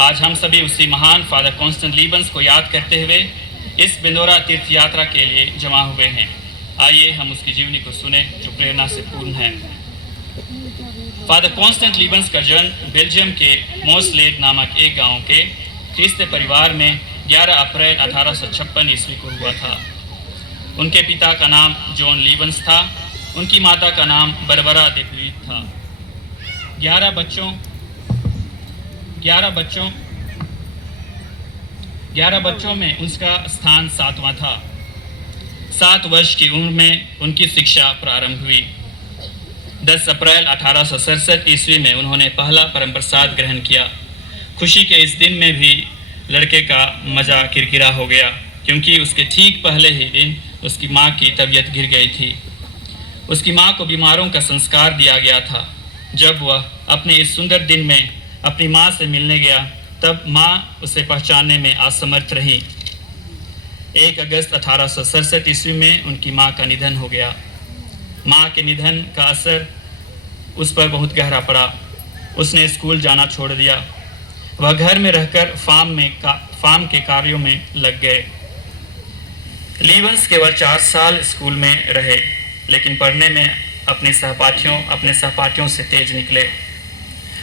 आज हम सभी उसी महान फादर कॉन्स्टेंट लीबंस को याद करते हुए इस बिंदोरा तीर्थ यात्रा के लिए जमा हुए हैं। आइए हम उसकी जीवनी को सुने जो प्रेरणा से पूर्ण है। फादर कॉन्स्टेंट लीबंस का जन्म बेल्जियम के मोसलेट नामक एक गांव के क्रिस्ती परिवार में 11 अप्रैल 1856 ईस्वी को हुआ था। उनके पिता का नाम जॉन लीबंस था। उनकी माता का नाम बरबरा दे प्रीत था। 11 बच्चों में उसका स्थान 7वां था। 7 वर्ष की उम्र में उनकी शिक्षा प्रारंभ हुई। 10 अप्रैल 1867 ईस्वी में उन्होंने पहला परम प्रसाद ग्रहण किया। खुशी के इस दिन में भी लड़के का मजा किरकिरा हो गया, क्योंकि उसके ठीक पहले ही दिन उसकी माँ की तबीयत गिर गई थी। उसकी माँ को बीमारों का संस्कार दिया गया था। जब वह अपने इस सुंदर दिन में अपनी माँ से मिलने गया, तब माँ उसे पहचानने में असमर्थ रही। 1 अगस्त 1867 ईस्वी में उनकी माँ का निधन हो गया। माँ के निधन का असर उस पर बहुत गहरा पड़ा। उसने स्कूल जाना छोड़ दिया। वह घर में रहकर फार्म के कार्यों में लग गए। लीबंस केवल 4 साल स्कूल में रहे, लेकिन पढ़ने में अपने सहपाठियों से तेज निकले।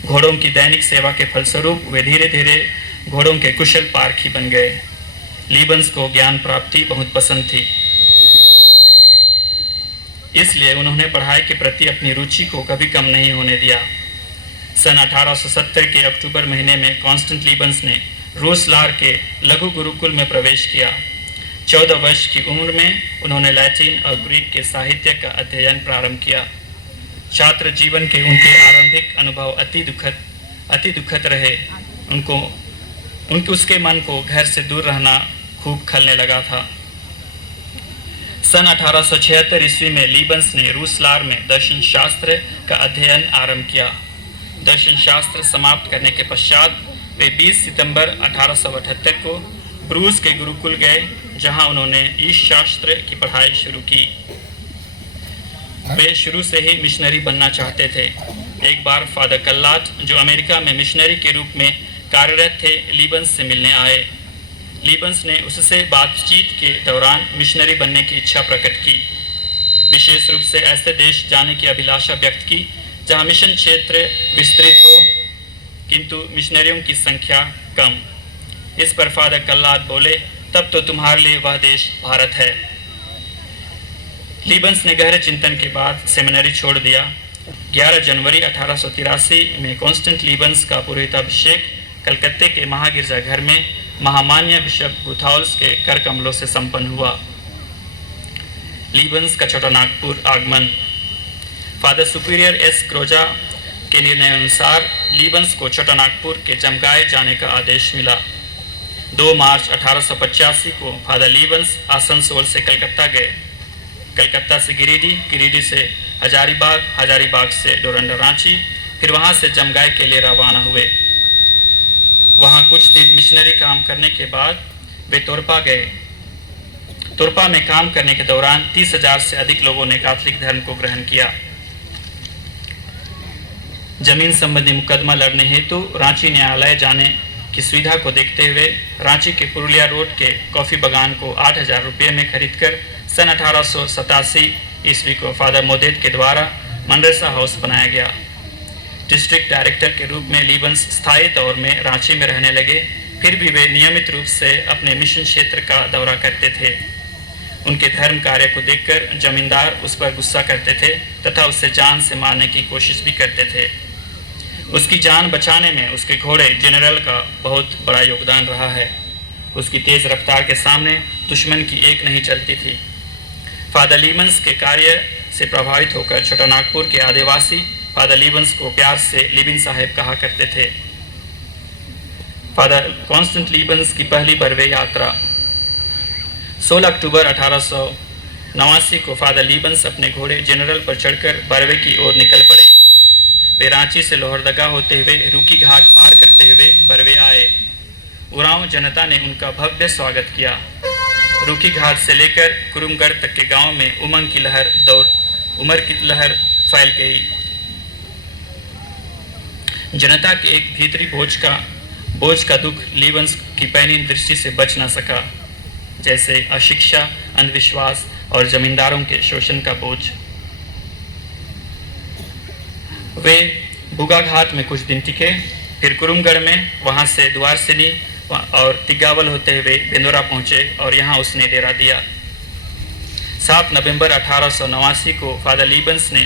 घोड़ों की दैनिक सेवा के फलस्वरूप वे धीरे धीरे घोड़ों के कुशल पारखी बन गए। लीबंस को ज्ञान प्राप्ति बहुत पसंद थी, इसलिए उन्होंने पढ़ाई के प्रति अपनी रुचि को कभी कम नहीं होने दिया। सन 1870 के अक्टूबर महीने में कॉन्स्टेंट लीबंस ने रूसलार के लघु गुरुकुल में प्रवेश किया। 14 वर्ष की उम्र में उन्होंने लैटिन और ग्रीक के साहित्य का अध्ययन प्रारंभ किया। छात्र जीवन के उनके आरंभिक अनुभव अति दुखद रहे। उसके मन को घर से दूर रहना खूब खलने लगा था। सन 1876 ईस्वी में लीबंस ने रूसलार में दर्शन शास्त्र का अध्ययन आरंभ किया। दर्शन शास्त्र समाप्त करने के पश्चात वे 20 सितंबर 1878 को ब्रूस के गुरुकुल गए, जहां उन्होंने ईश शास्त्र की पढ़ाई शुरू की। वे शुरू से ही मिशनरी बनना चाहते थे। एक बार फादर कल्लाट, जो अमेरिका में मिशनरी के रूप में कार्यरत थे, लीबंस से मिलने आए। लीबंस ने उससे बातचीत के दौरान मिशनरी बनने की इच्छा प्रकट की। विशेष रूप से ऐसे देश जाने की अभिलाषा व्यक्त की जहां मिशन क्षेत्र विस्तृत हो, किंतु मिशनरियों की संख्या कम। इस पर फादर कल्लाट बोले, तब तो तुम्हारे लिए वह देश भारत है। लीबंस ने गहरे चिंतन के बाद सेमिनरी छोड़ दिया। 11 जनवरी 1883 में कॉन्स्टेंट लीबंस का पुरोहिताभिषेक कलकत्ते के महागिरजाघर में महामान्य बिशप गुथाउल्स के कर कमलों से संपन्न हुआ। लीबंस का छोटा नागपुर आगमन। फादर सुपीरियर एस क्रोजा के निर्णय अनुसार लीबंस को छोटा नागपुर के जमगाए जाने का आदेश मिला। 2 मार्च 1885 को फादर लीबंस आसनसोल से कलकत्ता गए। कलकत्ता से गिरिडीह, गिरिडीह से हजारीबाग, हजारीबाग से डोरंडा रांची, फिर वहां से जमगाई के लिए रवाना हुए। वहां कुछ दिन मिशनरी काम करने के बाद वे तोरपा गए। तोरपा में काम करने के दौरान 30,000 से अधिक लोगों ने कैथोलिक धर्म को ग्रहण किया। जमीन संबंधी मुकदमा लड़ने हेतु रांची न्यायालय जाने की सुविधा को देखते हुए रांची के पुरुलिया रोड के कॉफी बागान को 8,000 रुपये में खरीदकर सन 1887 ईस्वी को फादर मोदेत के द्वारा मनरेसा हाउस बनाया गया। डिस्ट्रिक्ट डायरेक्टर के रूप में लीबंस स्थायी तौर में रांची में रहने लगे। फिर भी वे नियमित रूप से अपने मिशन क्षेत्र का दौरा करते थे। उनके धर्म कार्य को देखकर जमींदार उस पर गुस्सा करते थे तथा उसे जान से मारने की कोशिश भी करते थे। उसकी जान बचाने में उसके घोड़े जनरल का बहुत बड़ा योगदान रहा है। उसकी तेज रफ्तार के सामने दुश्मन की एक नहीं चलती थी। फादर लीबंस के कार्य से प्रभावित होकर छोटा नागपुर के आदिवासी फादर लीबंस को प्यार से लिबिन साहेब कहा करते थे। फादर कॉन्स्टेंट लीबंस की पहली बरवे यात्रा। 16 अक्टूबर 1889 को फादर लीबंस अपने घोड़े जनरल पर चढ़कर बरवे की ओर निकल पड़े। वे रांची से लोहरदगा होते हुए रूकी घाट पार करते हुए बरवे आए। उरांव जनता ने उनका भव्य स्वागत किया। रूकी घाट से लेकर कुरुमगढ़ तक के गांव में उमर की लहर फैल गई। जनता के एक भीतरी बोझ का दुख लीवंस की पैनी दृष्टि से बच न सका, जैसे अशिक्षा, अंधविश्वास और जमींदारों के शोषण का बोझ। वे बुगाघाट में कुछ दिन टिके, फिर कुरुमगढ़ में, वहां से द्वारसिनी और तिगावल होते हुए बेंदोरा पहुंचे और यहाँ उसने डेरा दिया। 7 नवंबर 1889 को फादर लीबंस ने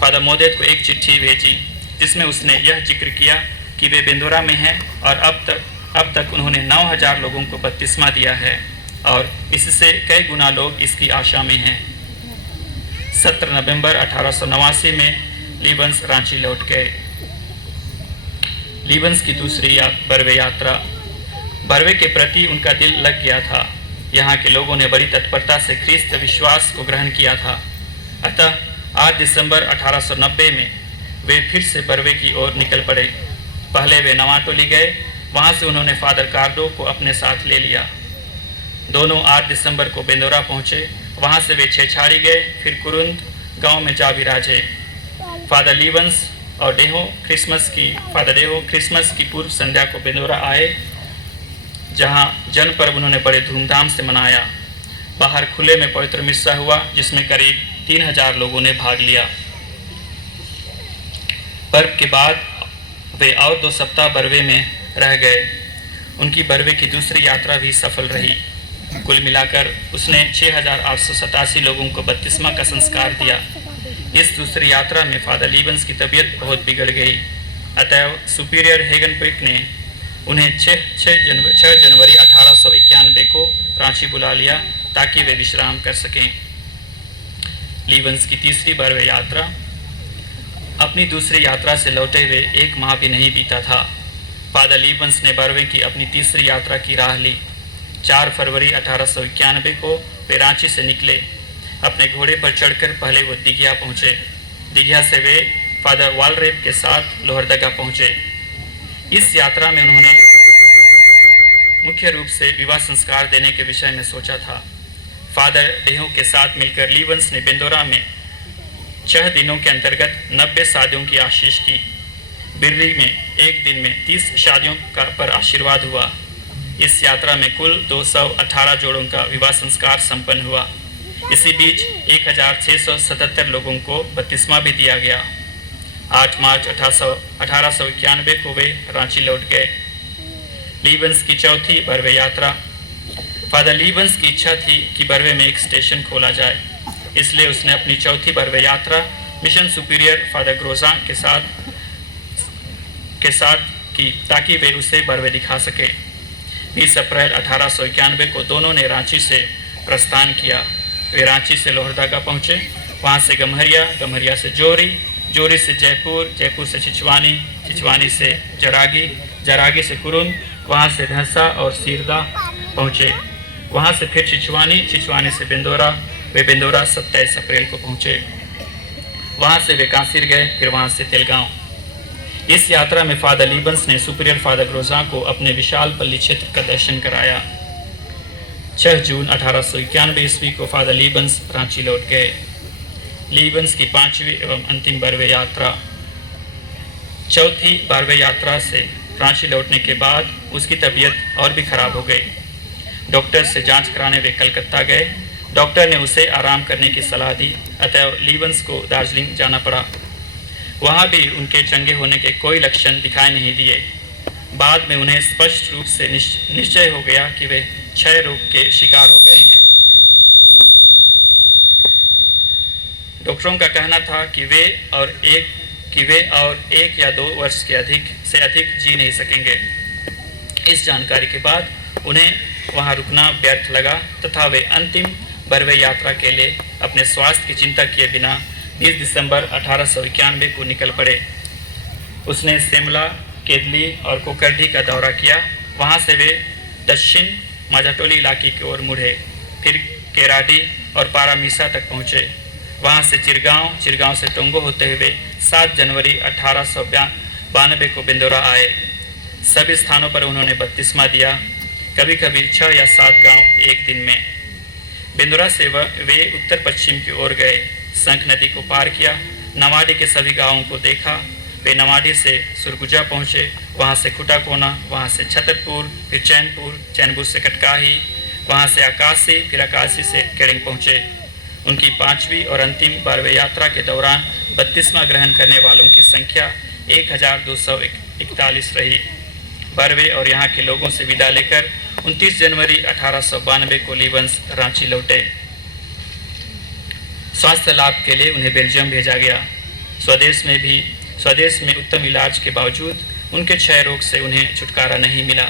फादर मोदेत को एक चिट्ठी भेजी, जिसमें उसने यह जिक्र किया कि वे बेंदोरा में हैं और अब तक उन्होंने 9000 लोगों को बपतिस्मा दिया है और इससे कई गुना लोग इसकी आशा में हैं। 17 नवंबर 1889 में लीबंस रांची लौट गए। लीबंस की दूसरी बरवे यात्रा। बरवे के प्रति उनका दिल लग गया था। यहाँ के लोगों ने बड़ी तत्परता से ख्रिस्त विश्वास को ग्रहण किया था। अतः 8 दिसंबर 1890 में वे फिर से बरवे की ओर निकल पड़े। पहले वे नवाटोली गए, वहाँ से उन्होंने फादर कार्डो को अपने साथ ले लिया। दोनों 8 दिसंबर को बेंदोरा पहुँचे, वहाँ से वे छेछाड़ी गए, फिर कुरुंद गांव में जा विराजे। फादर लीबंस और फादर डेहो क्रिसमस की पूर्व संध्या को बेंदोरा आए, जहां जन पर्व उन्होंने बड़े धूमधाम से मनाया। बाहर खुले में पवित्र मिस्सा हुआ, जिसमें करीब 3000 लोगों ने भाग लिया। पर्व के बाद वे और 2 सप्ताह बरवे में रह गए। उनकी बरवे की दूसरी यात्रा भी सफल रही। कुल मिलाकर उसने 6887 लोगों को बपतिस्मा का संस्कार दिया। इस दूसरी यात्रा में फादर लीबंस की तबीयत बहुत बिगड़ गई, अतः सुपीरियर हेगनपिक ने उन्हें 6 जनवरी 1891 को रांची बुला लिया ताकि वे विश्राम कर सकें। लीबंस की तीसरी बरवे यात्रा। अपनी दूसरी यात्रा से लौटे हुए 1 माह भी नहीं बीता था, फादर लीबंस ने बरवे की अपनी तीसरी यात्रा की राह ली। 4 फरवरी 1891 को वे रांची से निकले। अपने घोड़े पर चढ़कर पहले वो दिघिया पहुँचे। दिघिया से वे फादर वालरेप के साथ लोहरदगा पहुँचे। इस यात्रा में उन्होंने मुख्य रूप से विवाह संस्कार देने के विषय में सोचा था। फादर डेहो के साथ मिलकर लीबंस ने बेंदोरा में 6 दिनों के अंतर्गत 90 शादियों की आशीष की। बिर्री में एक दिन में 30 शादियों पर आशीर्वाद हुआ। इस यात्रा में कुल 218 जोड़ों का विवाह संस्कार संपन्न हुआ। इसी बीच 1677 लोगों को बपतिस्मा भी दिया गया। 8 मार्च 1891 को वे रांची लौट गए। लीबंस की चौथी बरवे यात्रा। फादर लीबंस की इच्छा थी कि बरवे में एक स्टेशन खोला जाए, इसलिए उसने अपनी चौथी बरवे यात्रा मिशन सुपीरियर फादर ग्रोजा के साथ की, ताकि वे उसे बरवे दिखा सके। 20 अप्रैल 1891 को दोनों ने रांची से प्रस्थान किया। वे रांची से लोहरदगा पहुँचे, वहाँ से गम्हरिया, गम्हरिया से जोरी, जोरी से जयपुर, जयपुर से छिछवानी, छिछवानी से जरागी, जरागी से कुरुंद, वहाँ से ढंसा और सीरदा पहुँचे। वहाँ से फिर छिछवानी, छिछवानी से बेंदोरा। वे बेंदोरा 27 अप्रैल को पहुँचे। वहाँ से वे कांसीर गए, फिर वहाँ से तेलगांव। इस यात्रा में फादर लीबंस ने सुपीरियर फादर ग्रोजा को अपने विशाल पल्ली क्षेत्र का दर्शन कराया। 6 जून 1891 ईस्वी को फादर लीबंस रांची लौट गए। लीबंस की 5वीं एवं अंतिम बरवे यात्रा। चौथी बरवे यात्रा से रांची लौटने के बाद उसकी तबीयत और भी खराब हो गई। डॉक्टर से जांच कराने वे कलकत्ता गए। डॉक्टर ने उसे आराम करने की सलाह दी, अतः लीबंस को दार्जिलिंग जाना पड़ा। वहाँ भी उनके चंगे होने के कोई लक्षण दिखाई नहीं दिए। बाद में उन्हें स्पष्ट रूप से निश्चय हो गया कि वे क्षय रोग के शिकार हो गए हैं। डॉक्टरों का कहना था कि वे और 1 या 2 वर्ष के अधिक जी नहीं सकेंगे। इस जानकारी के बाद उन्हें वहां रुकना व्यर्थ लगा तथा वे अंतिम बरवे यात्रा के लिए अपने स्वास्थ्य की चिंता किए बिना 20 दिसंबर 1891 को निकल पड़े। उसने शिमला, केदली और कोकरडी का दौरा किया। वहां से वे दक्षिण माजाटोली इलाके की ओर मुड़े, फिर केराडी और पारामीसा तक पहुंचे। वहां से चिरगांव से टोंगो होते हुए 7 जनवरी 1892 को बेंदोरा आए। सभी स्थानों पर उन्होंने बपतिस्मा दिया, कभी कभी 6 या 7 गांव एक दिन में। बेंदोरा से वे उत्तर पश्चिम की ओर गए, संख नदी को पार किया, नवाडी के सभी गांवों को देखा, वे नवाडी से सुरगुजा पहुँचे, वहाँ से खुटाकोना, वहाँ से छतरपुर, फिर चैनपुर से कटकाही, वहाँ से आकाशी, फिर आकाशी से केडिंग पहुँचे। उनकी 5वीं और अंतिम 12वें यात्रा के दौरान 32वां ग्रहण करने वालों की संख्या 1241 रही। 12वें और यहाँ के लोगों से विदा लेकर 29 जनवरी 1892 को लीवंस रांची लौटे। स्वास्थ्य लाभ के लिए उन्हें बेल्जियम भेजा गया। स्वदेश में उत्तम इलाज के बावजूद उनके क्षय रोग से उन्हें छुटकारा नहीं मिला।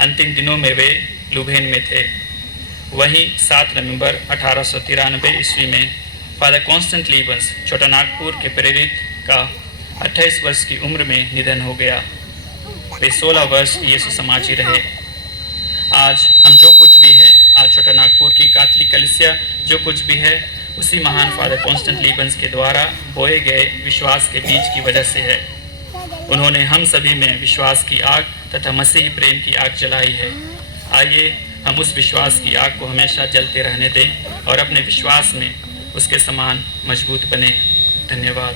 अंतिम दिनों में वे लुभेन में थे। वहीं 7 नवंबर 1893 ईस्वी में फादर कॉन्स्टेंट लीवंस छोटा नागपुर के प्रेरित का 28 वर्ष की उम्र में निधन हो गया। वे 16 वर्ष यीशु समाजी रहे। आज हम जो कुछ भी हैं, आज छोटा नागपुर की कैथोलिक कलीसिया जो कुछ भी है, उसी महान फादर कॉन्स्टेंट लीवंस के द्वारा बोए गए विश्वास के बीज की वजह से है। उन्होंने हम सभी में विश्वास की आग तथा मसीही प्रेम की आग जलाई है। आइए हम उस विश्वास की आग को हमेशा जलते रहने दें और अपने विश्वास में उसके समान मजबूत बने। धन्यवाद।